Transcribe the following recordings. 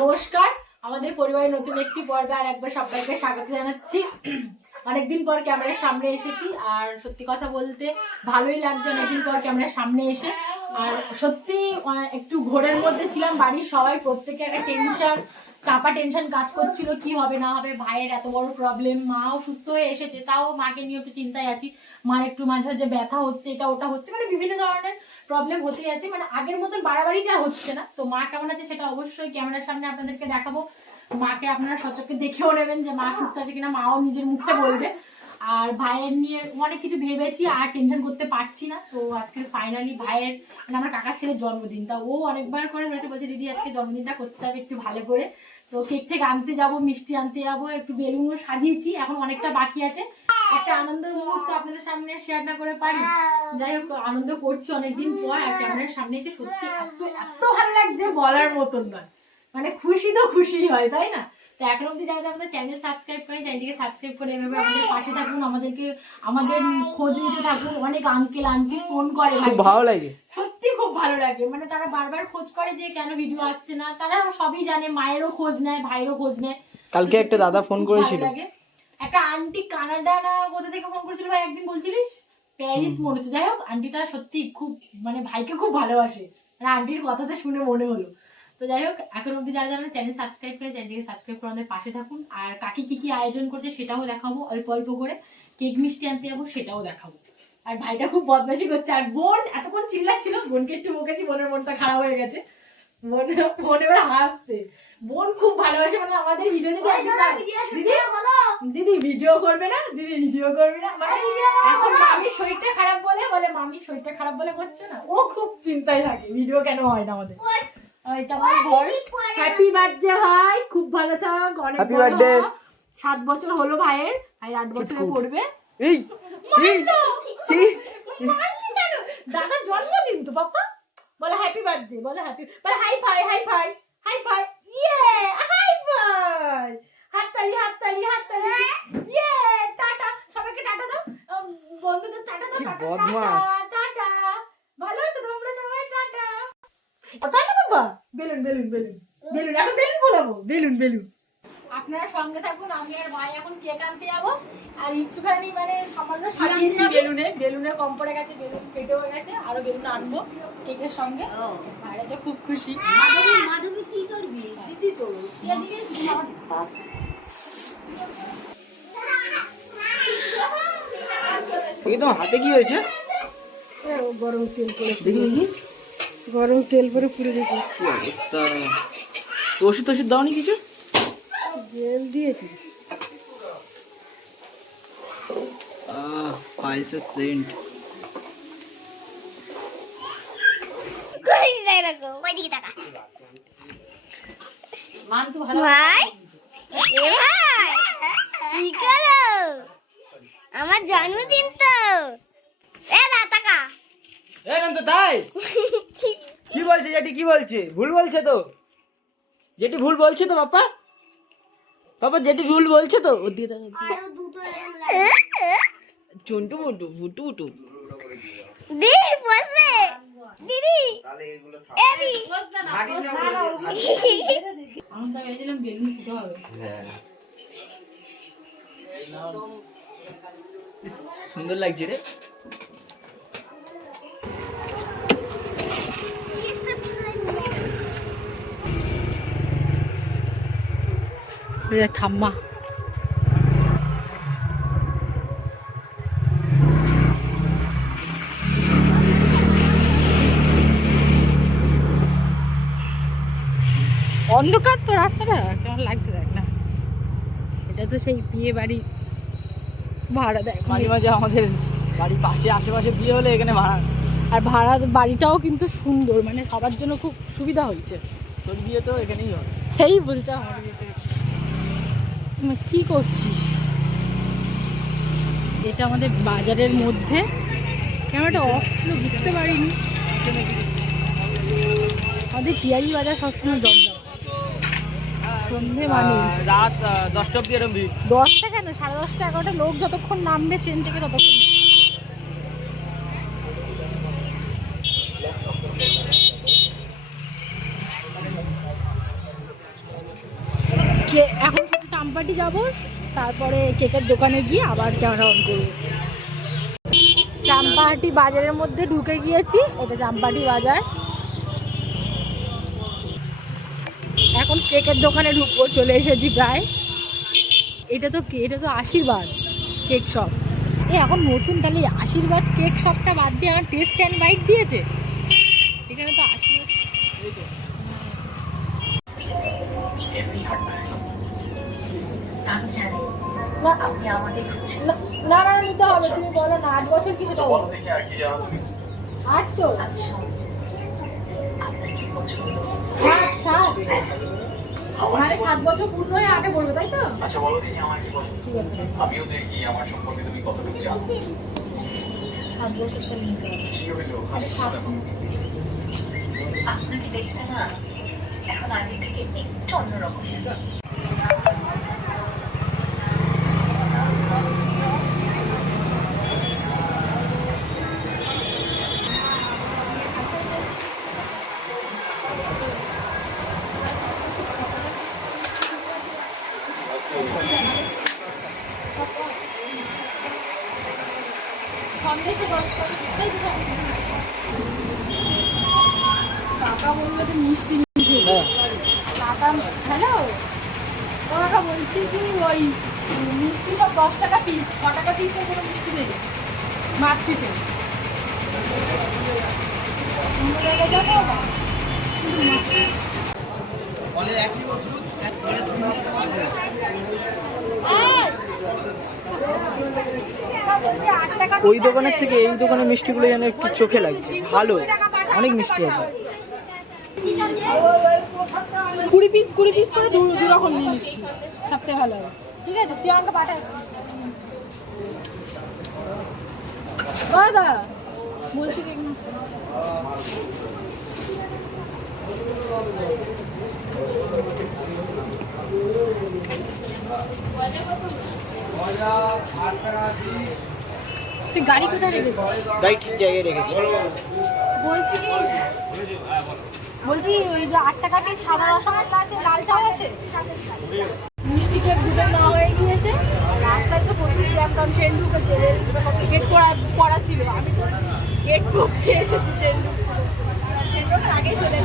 নমস্কার। আমাদের পরিবারের নতুন একটি পর্বে আর একবার সবাইকে স্বাগত জানাচ্ছি। অনেকদিন পর ক্যামেরার সামনে এসেছি, আর সত্যি কথা বলতে ভালোই লাগছে অনেকদিন পর ক্যামেরার সামনে এসে। আর সত্যি একটু ঘোরের মধ্যে ছিলাম, বাড়ির সবাই প্রত্যেকে একটা টেনশন চাপা টেনশন কাজ করছিল, কি হবে, না হবে, ভাইয়ের এত বড় প্রবলেম মাও সুস্থ হয়ে এসেছে, তাও মাকে নিয়ে একটু চিন্তায় আছি। মার একটু মাঝে মাঝে ব্যথা হচ্ছে, এটা ওটা হচ্ছে মানে বিভিন্ন ধরনের প্রবলেম হতেই আছে। মানে আগের মতন বাড়াবাড়িটা হচ্ছে না। তো মা কেমন আছে সেটা অবশ্যই ক্যামেরার সামনে আপনাদেরকে দেখাবো। মাকে আপনারা সচক্ষে দেখেও নেবেন যে মা সুস্থ আছে কিনা মাও নিজের মুখে বলবে। আর ভাইয়ের নিয়ে অনেক কিছু ভেবেছি আর টেনশন করতে পারছি না। তো আজকে ফাইনালি ভাইয়ের মানে আমার কাকার ছেলের জন্মদিন। তা ও অনেকবার করে বলেছে বলছে দিদি আজকে জন্মদিনটা করতে হবে একটু ভালো করে। তো কেক থেকে আনতে যাব, মিষ্টি আনতে যাব, একটু বেলুনও সাজিয়েছি, এখন অনেকটা বাকি আছে। একটা আনন্দের মুহূর্ত আপনাদের সামনে শেয়ার না করে পারি। যাই হোক, আনন্দ করছি অনেকদিন পর, আর ক্যামেরার সামনে এসে সত্যি এত এত ভালো লাগছে বলার মতন নয়। মানে খুশি তো খুশি হয়, তাই না? তো এখন অব্দি যারা আমাদের চ্যানেল সাবস্ক্রাইব করে চ্যানেলটিকে সাবস্ক্রাইব করে এভাবে আমাদের পাশে থাকুন আমাদেরকে আমাদের খোঁজ নিতে থাকুন। অনেক আঙ্কেল আন্টি ফোন করে খুব ভালো লাগে। সত্যি খুব ভালো লাগে। মানে তারা বারবার খোঁজ করে যে কেন ভিডিও আসছে না। তারা সবই জানে মায়েরও খোঁজ নেয় ভাইয়েরও খোঁজ নেয়। কালকে একটা দাদা ফোন করেছিল। একটা আন্টি কানাডা না কোথা থেকে ফোন করেছিল ভাই একদিন বলছিলিস? প্যারিস মনে হচ্ছে। যাই হোক আন্টিটা সত্যি খুব মানে ভাইকে খুব ভালোবাসে। মানে আন্টির কথাটা শুনে মনে হলো। তো যাই হোক এখন অব্দি যারা যারা চ্যানেল সাবস্ক্রাইব করে চ্যানেলটিকে সাবস্ক্রাইব করে আমাদের পাশে থাকুন। আর কাকি কি কি আয়োজন করছে সেটাও দেখাবো অল্প অল্প করে। কেক মিষ্টি আনতে যাব সেটাও দেখাবো। আর ভাইটা খুব বদমাশি করছে। আর বোন এতক্ষণ চিল্লাচ্ছিল বোনকে একটু বকেছি বোনের মনটা খারাপ হয়ে গেছে। বোন বোন এবার হাসছে। বোন খুব ভালোবাসে মানে আমাদের ভিডিও যদি দিদি দিদি ভিডিও করবে না? দিদি ভিডিও করবে না? মানে এখন মামির শরীরটা খারাপ বলে বলে মামির শরীরটা খারাপ বলে করছে না? ও খুব চিন্তায় থাকে ভিডিও কেন হয় না আমাদের? এটা আমার ঘর। হ্যাপি বার্থডে ভাই। খুব ভালো থাক অনেক সাত বছর হলো ভাইয়ের ভাই আট বছরে পড়বে। এই জন্মদিন তো বাবা বলে হ্যাপি বার্থডে বলে হ্যাপি বলে high five high five high five yay high five হাততালি হাততালি হাততালি ইয়ে টাটা। সবাইকে টাটা দাও। বন্ধুদের টাটা দাও টাটা টাটা। ভালো আছো তোমরা সবাই? টাটা। তাই না বাবা? Balloon balloon balloon. বেলুন এখন বেলুন ফোলাবো। Balloon balloon. আপনারা সঙ্গে থাকুন আমি আর ভাই এখন কেক আনতে যাব। আর একটুখানি মানে সামান্য সাজিয়েছি বেলুনে? বেলুনে কম পড়ে গেছে বেলুন গেছে আরও বেলুন আনব কেকের সঙ্গে। ভাইরা তো খুব খুশি। মাধবী কি করবি? দিদি তো তোমার হাতে কি হয়েছে? গরম তেল করে দেখি দেখি। গরম তেল করে পুড়ে দিয়েছি কি অবস্থা? ওষুধ টষুধ দাওনি কিছু? জেল দিয়েছি। পায়েসের সেন্ট। করিস না এরকম ওইদিকে তাকা। মান তো ভালো ভাই এ ভাই কি করো? আমার জন্মদিন তো। এ না তাকা। এ তো তাই? কি বলছে যেটি কি বলছে? ভুল বলছে তো? যেটি ভুল বলছে তো বাপ্পা? বাবা যেটি ভুল বলছে তো? ওর দিকে তাকাও। চুন্টু মুন্টু ফুটু ফুটু দিদি বসে। দিদি এদি আমি তো ভেবেছিলাম বেলুন ফুটে হবে। সুন্দর লাগছে রে। ঠাম্মা। অন্ধকার তো রাস্তাটা কেমন লাগছে দেখ না। এটা তো সেই বিয়ে বাড়ি ভাড়া দেয়। মাঝে মাঝে আমাদের বাড়ির পাশে আশেপাশে বিয়ে হলে এখানে ভাড়া। আর ভাড়া বাড়িটাও কিন্তু সুন্দর মানে সবার জন্য খুব সুবিধা হয়েছে। তোর বিয়ে তো এখানেই হবে। এই বলছে আমার বিয়েতে কি করছিস? এটা আমাদের বাজারের মধ্যে। ক্যামেরাটা অফ ছিল বুঝতে পারিনি। আমাদের পিয়ারি বাজার সবসময় জমজম। সন্ধে মানে রাত দশটা অব্দি এরম ভিড়। দশটা কেন? সাড়ে দশটা এগারোটা লোক যতক্ষণ নামবে ট্রেন থেকে ততক্ষণ। কে এখন চাম্পাটি যাব, তারপরে কেকের দোকানে গিয়ে আবার ক্যামেরা অন করব। চাম্পাহাটি বাজারের মধ্যে ঢুকে গিয়েছি, এটা চাম্পাহাটি বাজার। এখন কেকের দোকানে ঢুকবো, চলে এসেছি প্রায়। এটা তো এটা তো আশীর্বাদ, কেক শপ। এ, এখন নতুন, তাহলে আশীর্বাদ কেক শপটা বাদ দিয়ে আমার টেস্ট অ্যান্ড বাইট দিয়েছে? তুমি বলো না আট বছর কি সেটা বলো? আট তো? শুনছি আপনার কি পছন্দ সাত। সাত মানে সাত বছর পূর্ণ হয়ে আটে পড়বে তাই তো? আচ্ছা বলো দেখি আমার কি পছন্দ ঠিক আছে আমিও দেখি আমার সম্পর্কে তুমি কতটুকু জানো। সাত বছর তাহলে নিতে সাত আপনাকে দেখতে না এখন আগে থেকে একটু অন্যরকম সন্দেশে দশ করে তাই তো কাকা বলল যে মিষ্টি নিয়েছে হ্যাঁ কাকা হ্যালো ও কি ওই মিষ্টি সব দশ টাকা পিস ছ টাকা পিসের কোনো মিষ্টি নেই। মাছিতে ওই দোকানের থেকে এই দোকানের মিষ্টিগুলো যেন একটু চোখে লাগছে। ভালো। অনেক মিষ্টি আছে। কুড়ি পিস কুড়ি পিস করে দু রকম নিয়ে নিচ্ছি। সবথেকে ভালো। হবে ঠিক আছে তুই আমাকে পাঠাই। দাদা বলছি কি? তুই গাড়ি কোথায় রেখেছিস? গাড়ি ঠিক জায়গায় রেখেছি। বলছি কি? বলছি ওই যে আট টাকা পিস সাদা রসগোল্লা আছে লালটাও আছে? দুটো না হয়ে গিয়েছে। তো প্রচুর ট্রেন ঢুকেছে গেট ছিল। গেট এসেছি ট্রেন চলে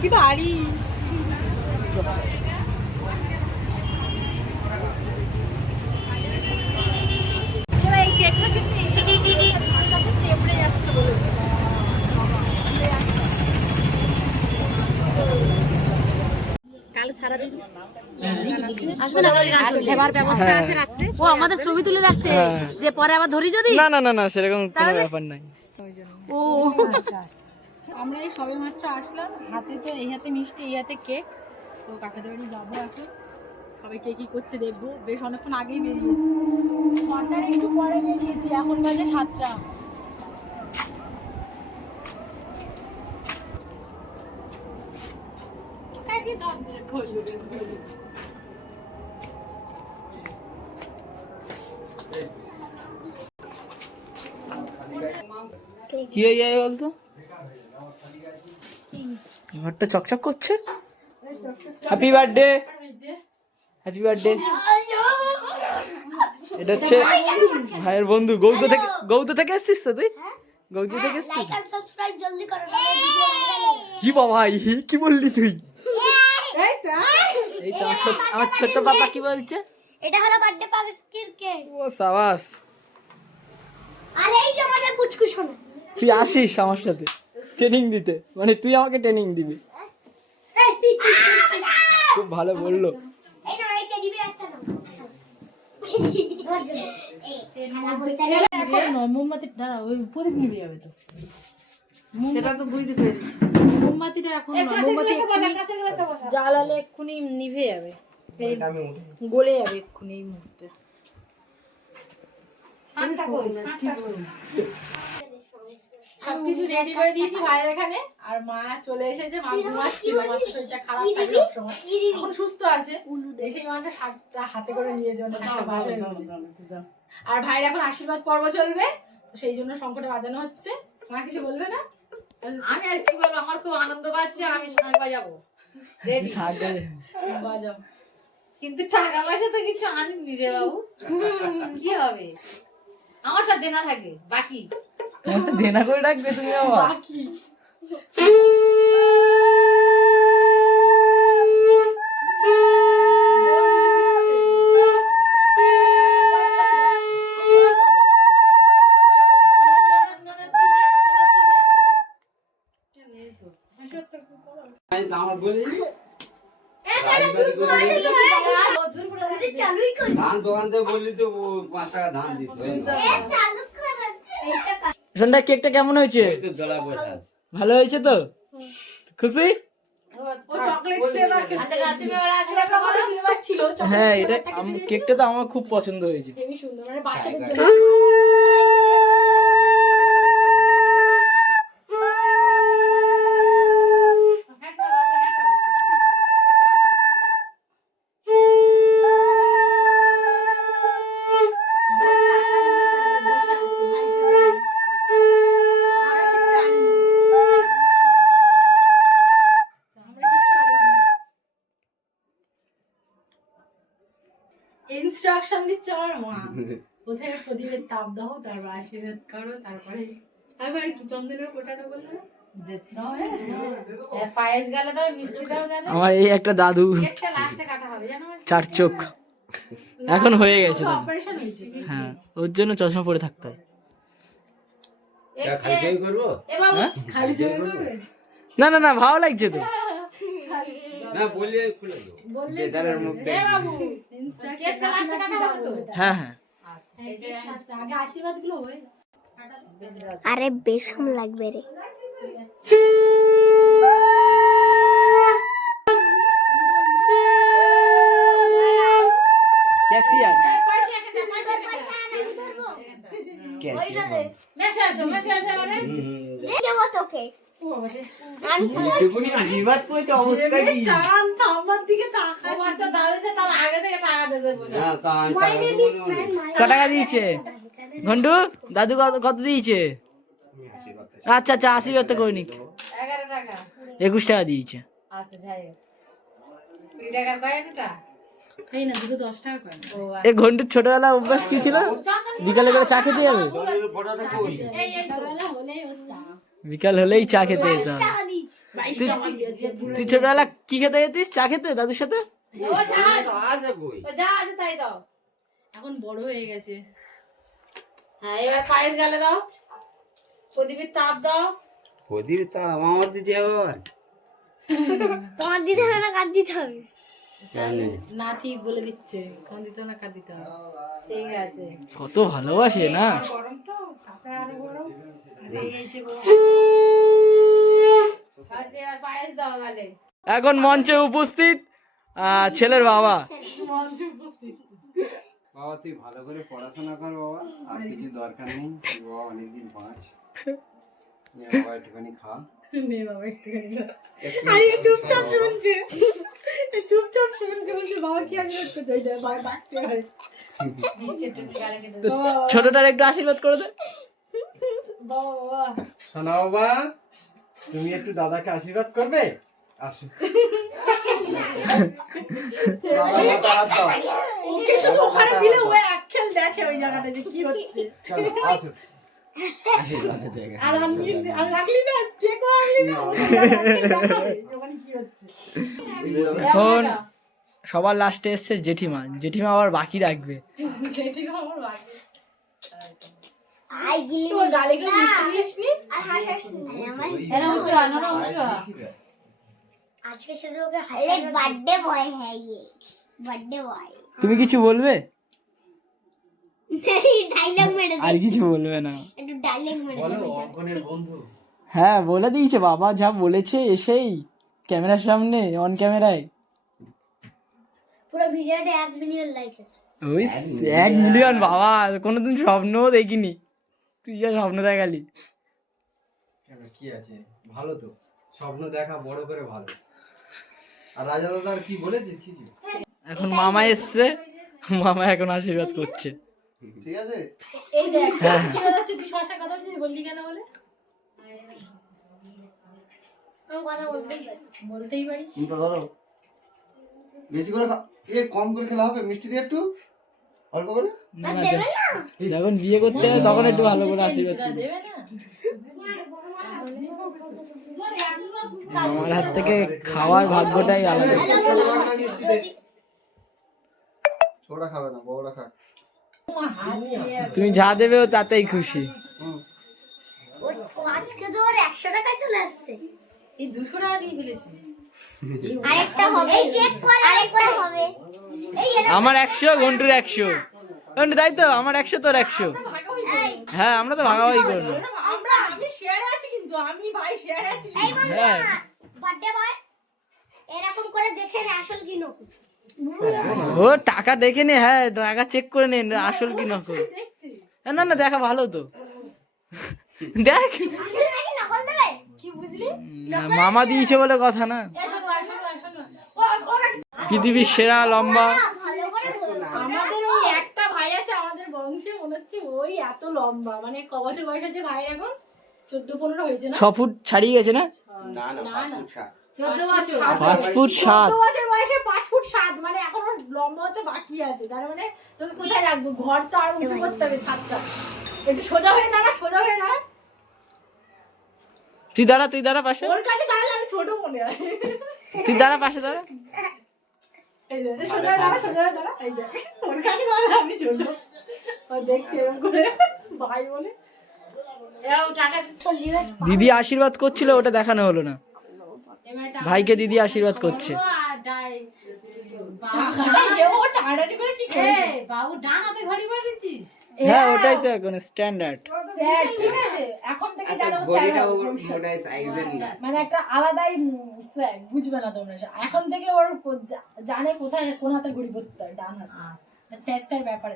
কি ভারী তোরা এই কেকটা কিন্তু এইটা কিন্তু চেপড়ে যাচ্ছে বলে সেবার ব্যবস্থা আছে রাত্রে ও আমাদের ছবি তুলে রাখছে হ্যাঁ। যে পরে আবার ধরি যদি? না না না না সেরকম কোনো ব্যাপার নাই। ও। আমরা এই সবে মাত্র আসলাম হাতে তো এই হাতে মিষ্টি এই হাতে কেক। তো কাকাদের বাড়ি যাব এখন। সবাই কে কি করছে দেখব। বেশ অনেকক্ষণ আগেই বেরিয়েছি ছটার একটু পরে বেরিয়েছি এখন বাজে সাতটা। একই দরজা খুলবে। কি হয়ে যাবে বলতো ঘরটা চকচক করছে? হ্যাপি বার্থডে হ্যাপি বার্থডে এটা হচ্ছে ভাইয়ের বন্ধু গৌত থেকে গৌত থেকে এসছিস তো তুই? গৌত থেকে এসছিস? লাইক আর সাবস্ক্রাইব জলদি করো। কি বাবা কি বললি তুই? এই তো আমার ছোট- ছোট্ট বাবা কি বলছে? এটা হলো বার্থডে পাখির কেক ও সাবাস। আর এই যে আমাদের কুচকুচ শোনা। তুই আসিস আমার সাথে। ট্রেনিং দিতে। মানে তুই আমাকে ট্রেনিং দিবি। খুব ভালো বলল। মোমবাতি দাঁড়া ওই প্রদীপ নিভে যাবে তো। সেটা তো বুঝতে পেরেছি। মোমবাতিটা এখন মোমবাতি জ্বালালে এক্ষুনি নিভে যাবে। গলে যাবে এক্ষুনি এই মুহূর্তে। সবকিছু রেডি করে দিয়েছি ভাইয়ের এখানে। আর মা চলে এসেছে মা ঘুমাচ্ছিল মার শরীরটা খারাপ থাকে সবসময়। এখন সুস্থ আছে। এসেই মাটা শাকটা হাতে করে নিয়েছে শাকটা বাজা গেছে। আর ভাইয়ের এখন আশীর্বাদ পর্ব চলবে সেই জন্য সংকটে বাজানো হচ্ছে। মা কিছু বলবে না? আমি আর কি বলব আমার খুব আনন্দ পাচ্ছে আমি শাঁখ বাজাবো। বাজাও কিন্তু টাকা পয়সা তো কিছু আনিনি রে বাবু। কি হবে? আমারটা দেনা থাকবে বাকি। তোমারটা দেনা করে রাখবে তুমি আমার বাকি। সন্ধ্যা কেকটা কেমন হয়েছে? ভালো হয়েছে তো? খুশি? আচ্ছা হ্যাঁ এটা কেকটা তো আমার খুব পছন্দ হয়েছে। তাপ দাও তারপর আশীর্বাদ করো তারপরে তারপরে কি চন্দনের কোটাটা বলল আমার এই একটা দাদু কেকটা লাস্টে কাটা হবে জানো চার চোখ। এখন হয়ে গেছে হ্যাঁ। ওর জন্য চশমা পরে থাকতে হয়। না না না ভালো লাগছে তো। হ্যাঁ হ্যাঁ। আরে বেসম লাগবে রে। ক্যাশিয়ার আশীর্বাদ করেছে অবস্থা কি? থাম্বার দিকে তাকা ও বাচ্চা দাদু সে তার আগে থেকে ক টাকা দিয়েছে? ঘন্টু দাদু কত কত দিয়েছে? আচ্ছা আচ্ছা আশীর্বাদ তো করিনি। এগারো টাকা। একুশ টাকা দিয়েছে। আচ্ছা করে ও এ ঘন্টুর ছোটবেলা অভ্যাস কি ছিল? বিকালে করে চা খেতে যাবে? বিকাল হলেই চা। খেতে যেতাম তুই ছোটবেলা কি খেতে যেতিস? চা খেতে দাদুর সাথে? যা আছে তাই দাও। এখন বড় হয়ে গেছে। হ্যাঁ এবার পায়েস গালে দাও। প্রদীপের তাপ দাও। প্রদীপ তো আমার দিচ্ছে আবার। তোমার দিতে হবে না কার দিতে হবে? নাতি বলে দিচ্ছে কোন দিতে না কার দিতে হবে? ঠিক আছে। কত ভালোবাসে না? গরম তো তারপরে আরও গরম। আচ্ছা পায়েস দাও এখন মঞ্চে উপস্থিত ছেলের বাবা। বাবা তুই ভালো করে পড়াশোনা কর বাবা। আর কিছু দরকার নেই। তুই বাবা অনেকদিন বাঁচ। নে বাবা একটুখানি খা। বাবা একটুখানি খা। আরে চুপচাপ শুনছে। চুপচাপ শুনছে বলছে বাবা কি আশীর্বাদ ওই দেখ, বাবা ডাকছে ছোটটার একটু আশীর্বাদ করে দে। বাবা বাবা। শোনা বাবা তুমি একটু দাদাকে আশীর্বাদ করবে? আসো। ওকে শুধু ওখানে দিলে ও এক দেখে ওই জায়গাটা যে কি হচ্ছে। চলো আসো। আশীর্বাদের জায়গা আর আমি আমি রাখলি না চেকও রাখলি না ওখানে কি হচ্ছে। এখন সবার লাস্টে এসছে জেঠিমা। জেঠিমা আবার বাকি রাখবে। সেটি আমার বাকি। আই গিলি তো গালে মিষ্টি দিসনি আর হাসাস আমার এরা না হয়। আজকে শুধু ওকে বার্থডে বয় হ্যাঁ ये বার্থডে বয় তুমি কিছু বলবে? ডায়লগ মেরে আর কিছু বলবে না। একটু ডায়লগ মেরে বলো অঙ্কনের বন্ধু। হ্যাঁ বলে দিয়েছে বাবা যা বলেছে এসেই। ক্যামেরার সামনে অন ক্যামেরায়। পুরো ভিডিওতে এক মিলিয়ন লাইক আছে। ওই এক মিলিয়ন বাবা কোনোদিন স্বপ্নও দেখিনি। তুই যা স্বপ্ন দেখালি। কি আছে? ভালো তো। স্বপ্ন দেখা বড় করে ভালো। আর রাজা দাদার কি বলেছিস কিছু? এখন মামা এসছে মামা এখন আশীর্বাদ করছে। ঠিক আছে? এই দেখ আশীর্বাদ হচ্ছে তুই শশা কথা হচ্ছিস বললি কেন বলে? বলতেই পারিস। চিন্তা ধরো। বেশি করে এ কম করে খেলে হবে? মিষ্টি দিয়ে একটু। অল্প করে? না, আর যখন বিয়ে করতে হবে তখন একটু ভালো করে আশীর্বাদ করবে। দেবে না? আমার হাত থেকে খাওয়ার ভাগ্যটাই আলাদা। ছোটা খাবে না বড়টা খা তুমি যা দেবে ও তাতেই খুশি। আজকে তো ওর একশো টাকা চলে আসছে। এই দুশো টাকা দিয়ে ফেলেছি। আরেকটা হবে। চেক করে আরেকটা হবে। আমার একশো ঘন্টুর একশো। ঘন্টু তাই তো? আমার একশো তোর একশো। হ্যাঁ আমরা তো ভাগাভাগি করব। করব। আমি আছি ভাই শেয়ারে আছি এই বন্ধু হ্যাঁ। বার্থডে বয় এরকম করে দেখে নে আসল কি নকল। ও টাকা দেখে নে হ্যাঁ টাকা চেক করে নিন আসল কি নকল। দেখছি। না না দেখা ভালো তো। দেখ। আসল নাকি নকল দেবে? কি বুঝলি? মামা দিয়েছে বলে কথা না। এসো না এসো না এসো না ও- ওরা পৃথিবীর সেরা লম্বা। না, আমাদের ওই একটা ভাই আছে আমাদের বংশে মনে হচ্ছে ওই এত লম্বা মানে ক বছর বয়স হচ্ছে ভাই এখন? চোদ্দ পনেরো ছ ফুট ছাড়িয়ে গেছে না? না না না, পাঁচ ফুট সাত। বয়সে পাঁচ ফুট সাত মানে এখনও লম্বা হতে বাকি আছে। তার মানে তোকে কোথায় রাখব? ঘর তো আর উঁচু করতে হবে ছাদটা। একটু সোজা হয়ে দাঁড়া সোজা হয়ে দাঁড়া। তুই দাঁড়া তুই দাঁড়া পাশে। ওর কাছে দাঁড়ালে আমি ছোট মনে হয়। তুই দাঁড়া পাশে দাঁড়া। এই দেখ, সোজা হয়ে দাঁড়া সোজা হয়ে দাঁড়া। এই দেখ ওর কাছে দাঁড়ালে আমি ছোট। ও দেখছে এরকম করে ভাই বলে। দিদি আশীর্বাদ করছিল ওটা দেখানো হলো না। ভাইকে দিদি আশীর্বাদ করছে। হ্যাঁ ওটাই তো এখন স্ট্যান্ডার্ড স্যার, ঠিক আছে এখন থেকে। মনে একটা আলাদাই বুঝবে না তোমরা। এখন থেকে ওর জানে কোথায় কোন হাতে ঘড়ি পড়তে হয় ডান হাতে। স্যার স্যার ব্যাপার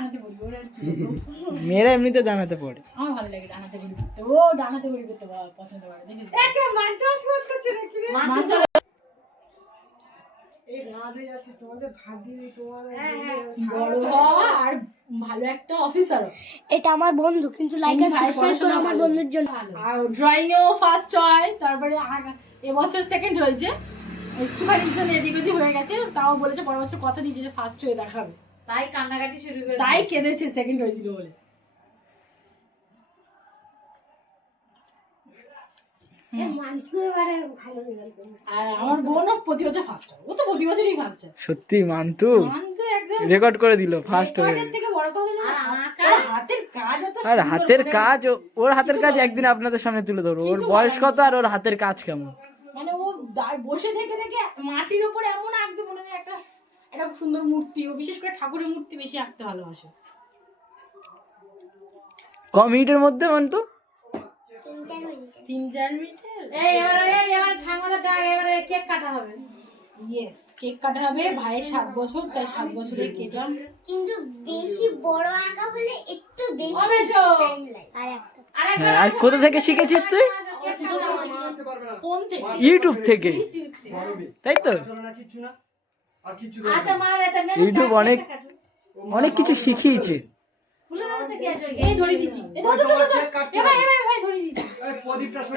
আছে ওর? মেয়েরা এমনিতে দাঁড়াতে পড়ে। আমার ভালো লাগে ডান হাতে ঘড়ি পড়তে ও ডান হাতে ঘড়ি পড়তে বা- পছন্দ করে দেখে একটা অফিসার এটা আমার বন্ধু কিন্তু লাইক আমার। বন্ধুর জন্য। আর ড্রয়িং এও ফার্স্ট হয় তারপরে এবছর সেকেন্ড হয়েছে। একটুখানির জন্য এদিক ওদিক হয়ে গেছে তাও বলেছে পরের বছর কথা দিয়েছে যে ফার্স্ট হয়ে দেখাবে। তাই কান্নাকাটি শুরু করে তাই কেঁদেছে সেকেন্ড হয়েছিল বলে। আর আমার বোনও প্রতি বছর ফার্স্ট ও তো প্রতি বছরই ফার্স্ট সত্যি মান্তু? তো একদম রেকর্ড করে দিল ফার্স্ট হয়ে রেকর্ডের থেকে বড় কথা না? আর হাতের কাজ ওর হাতের কাজ একদিন আপনাদের সামনে তুলে ধরো ওর বয়স কত আর ওর হাতের কাজ কেমন? মানে ও বসে থেকে থেকে মাটির উপরে এমন আঁকবে মনে হয় একটা একটা খুব সুন্দর মূর্তি ও বিশেষ করে ঠাকুরের মূর্তি বেশি আঁকতে ভালোবাসে। ক মিনিটের মধ্যে চার মিনিট তিন চার মিনিটে এই এবারে এই এবারে ডাক এবারে কেক কাটা হবে। ইয়েস কেক কাটা হবে ভাইয়ের সাত বছর তাই সাত বছরের কেকলাম কিন্তু বেশি বড় আঁকা হলে একটু বেশি। টাইম লাগে। আর হ্যাঁ আর কোথা থেকে শিখেছিস তুই? আসতে পারবে না ফোন থেকে। ইউটিউব থেকে। তাই তো? ইউটিউব অনেক অনেক কিছু শিখিয়েছে।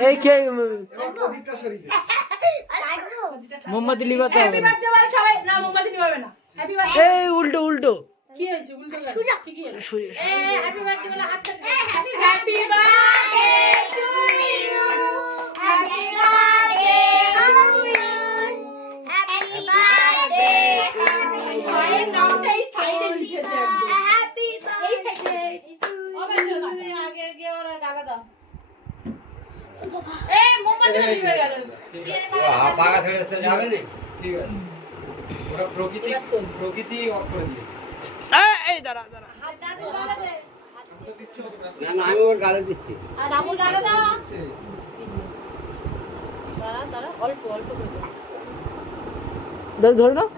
এই কে এবার প্রদীপটা সরিয়ে দে। আর আঁকবো মোমবাতি লিবাতে হবে। না বার্থডে বল সবাই। না মোমবাতি নিভাবে না। হ্যাপি বার্থডে এই উল্টো উল্টো। কি হয়েছে? উল্টো হ্যাপি বার্থডে বলে হাত happy birthday to you happy birthday to you happy birthday ভাইয়ের নামটা এই সাইডে লিখেছে একদম হ্যাপি এই সাইডে অবেশো তুমি আগে গিয়ে ওরা গালা দাও ছেড়ে যাবে না? ঠিক আছে। প্রকৃতি প্রকৃতি অফ করে দিয়েছে। এই, এই দাঁড়া দাঁড়া। তো দিচ্ছে না না না আমি ওর গালে দিচ্ছি। চামচ আগে দাঁড়া দাঁড়া অল্প অল্প করে ধরে ধরে নাও।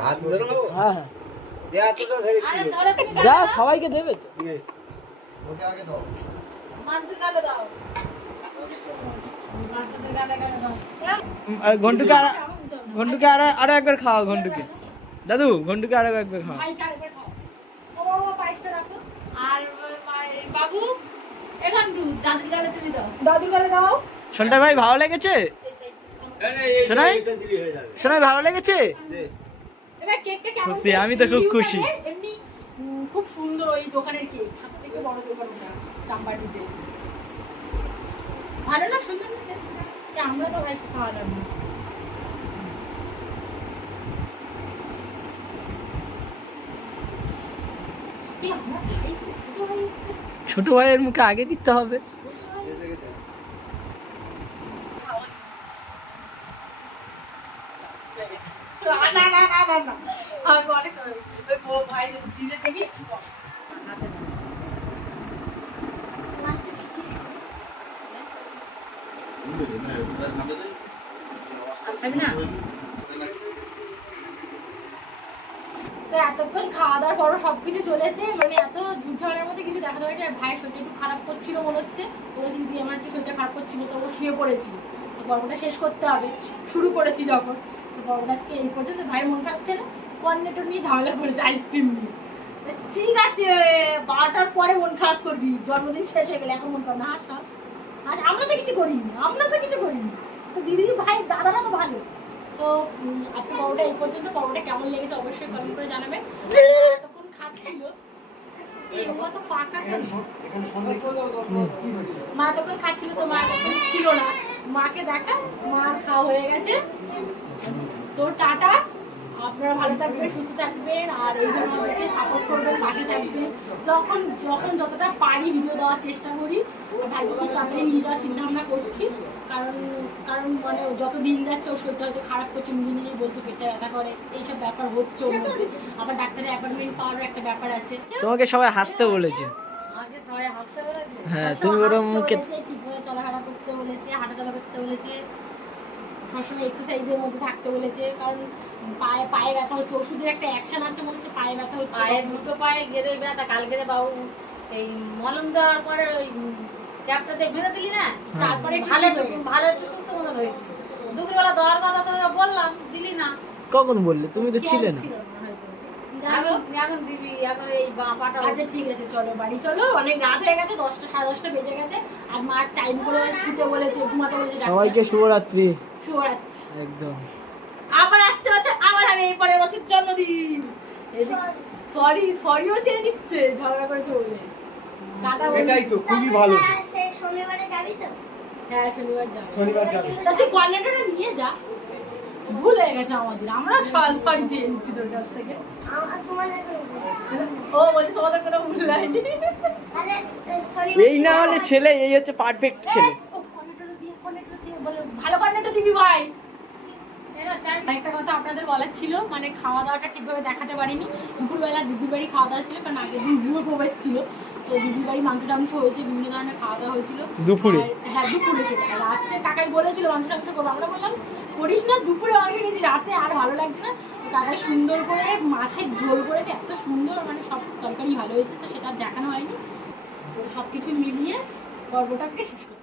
হাত ধরে নেব হ্যাঁ হ্যাঁ। যা সবাইকে দেবে তো। ওকে আগে দাও। মানতে দাও। ঘন্টুকে আর ঘন্টুকে আরও আরও একবার খাওয়া ঘন্টুকে। দাদু ঘন্টুকে আরও একবার খাওয়া ভাই কার একবার খাও? ও ও পায়েসটা রাখো। আর মা- এই বাবু এখন দাদুর গালে তুমি দাও। দাদুর গালে দাও। সোনাই ভাই ভালো লেগেছে? শোনাই? হয়ে সোনাই ভালো লেগেছে? এবার কেকটা কেমন খুশি, আমি তো খুব খুশি। খুব সুন্দর ওই দোকানের কেক সব থেকে বড় দোকান ওটা চাম্পাটিতে ভালো না সুন্দর আমরা তো ভাই খাওয়ালাম না ছোট ভাইয়ের মুখে আগে দিতে হবে। না না না না না। ভাই দিদি দেখি একটু পরে। হাতে দাও। খাবি না? তো এতক্ষণ খাওয়া দাওয়ার পরও সবকিছু চলেছে মানে এত ঝুটঝামের মধ্যে কিছু না ভাইয়ের একটু খারাপ করছিল মনে হচ্ছে। বলেছি দিদি, আমার একটু শরীরটা খারাপ করছিল, তো ও শুয়ে পড়েছিল। তো পর্বটা শেষ করতে হবে, শুরু করেছি যখন। তো পর্বটা আজকে এই পর্যন্ত, ভাইয়ের মন খারাপ কেন? কর্নেটর নিয়ে ঝামেলা করেছে আইসক্রিম নিয়ে। ঠিক আছে, বারোটার পরে মন খারাপ করবি, জন্মদিন শেষ হয়ে গেলে এখন মন খারাপ না হাস হাস আমরা তো কিছু করিনি আমরা তো কিছু করিনি। তো দিদি ভাই দাদারা তো ভালো। তো আজকে পর্বটা এই পর্যন্ত। পর্বটা কেমন লেগেছে অবশ্যই কমেন্ট করে জানাবেন। তখন খাচ্ছিল এই, ও তো পাকা খাচ্ছে। এখন সন্ধ্যে কি হচ্ছে মা তখন খাচ্ছিল তো মা তখন ছিল না। মাকে দেখা মার খাওয়া হয়ে গেছে। তো টাটা। আপনারা ভালো থাকবেন সুস্থ থাকবেন আর এইভাবে আমাদেরকে সাপোর্ট করবেন পাশে থাকবেন। যখন যখন যতটা পারি ভিডিও দেওয়ার চেষ্টা করি ভাইকে খুব তাড়াতাড়ি নিয়ে যাওয়ার চিন্তা ভাবনা করছি। কারণ কারণ মানে যত দিন যাচ্ছে ওর শরীরটা হয়তো খারাপ করছে নিজে নিজেই বলছে পেটটা ব্যথা করে এইসব ব্যাপার হচ্ছে ওর মধ্যে। আবার ডাক্তারের অ্যাপয়েন্টমেন্ট পাওয়ারও একটা ব্যাপার আছে। তোমাকে সবাই হাসতে বলেছে। আমাকে সবাই হাসতে বলেছে। হ্যাঁ তুমি ওরম মুখে ঠিকভাবে চলাফেরা করতে বলেছে হাঁটাচলা করতে বলেছে। সবসময় এক্সারসাইজের মধ্যে থাকতে বলেছে কারণ পায়ে পায়ে ব্যথা হচ্ছে ওষুধের একটা অ্যাকশন আছে মনে হচ্ছে পায়ে ব্যথা হচ্ছে পায়ের দুটো পায়ে গেড়ে ব্যথা কালকে রে বাবু এই মলম দেওয়ার পরে ওই ক্যাপটাতে বেঁধে দিলি না? তারপরে ভালো হয়ে একটু গেছে। ভালো একটু সুস্থ মতন হয়েছে। দুপুরবেলা দেওয়ার কথা তো বললাম দিলি না। কখন বললে? তুমি তো ছিলে না। ছিল না হয়তো। যাই হোক, এখন দিবি এখন এই বাঁ পাটা আচ্ছা ঠিক আছে চলো বাড়ি চলো। অনেক রাত হয়ে গেছে দশটা সাড়ে দশটা বেজে গেছে আর মা টাইম করে শুতে বলেছে ঘুমাতে বলেছে সবাইকে শুভরাত্রি। শুভরাত্রি একদম। আবার আসতে বছর আবার হবে এই পরের বছর জন্মদিন। সরি সরিও চেয়ে নিচ্ছে ঝগড়া বলে টাটা বলে এটাই তো খুবই ভালো। শনিবারে যাবি তো? হ্যাঁ শনিবার যাব। শনিবার যাবে। তা তুই কর্নেটটা নিয়ে যা। ভুল হয়ে গেছে আমাদের আমরা সরি চেয়ে নিচ্ছি তোর কাছ থেকে। ও বলছে তোমাদের কোনো ভুল হয়নি। এই না হলে ছেলে এই হচ্ছে পারফেক্ট ছেলে ওকে কর্নেটটা দিয়ে কর্নেটটা দিয়ে বলে ভালো কর্নেটটা দিবি ভাই। আরেকটা কথা আপনাদের বলার ছিল মানে খাওয়া দাওয়াটা ঠিকভাবে দেখাতে পারিনি। দুপুরবেলা দিদির বাড়ি খাওয়া দাওয়া ছিল কারণ আগের দিন গৃহ প্রবেশ ছিল। তো দিদির বাড়ি মাংস টাংস হয়েছে বিভিন্ন ধরনের খাওয়া দাওয়া হয়েছিল। দুপুরে? হ্যাঁ দুপুরে সেটা। রাত্রে কাকাই বলেছিল মাংস টাংস করব। আমরা বললাম করিস না দুপুরে মাংস খেয়েছি রাতে আর ভালো লাগছে না। কাকাই সুন্দর করে মাছের ঝোল করেছে এত সুন্দর মানে সব তরকারি ভালো হয়েছে তো সেটা আর দেখানো হয়নি। তো সব কিছু মিলিয়ে গল্পটা আজকে শেষ করতে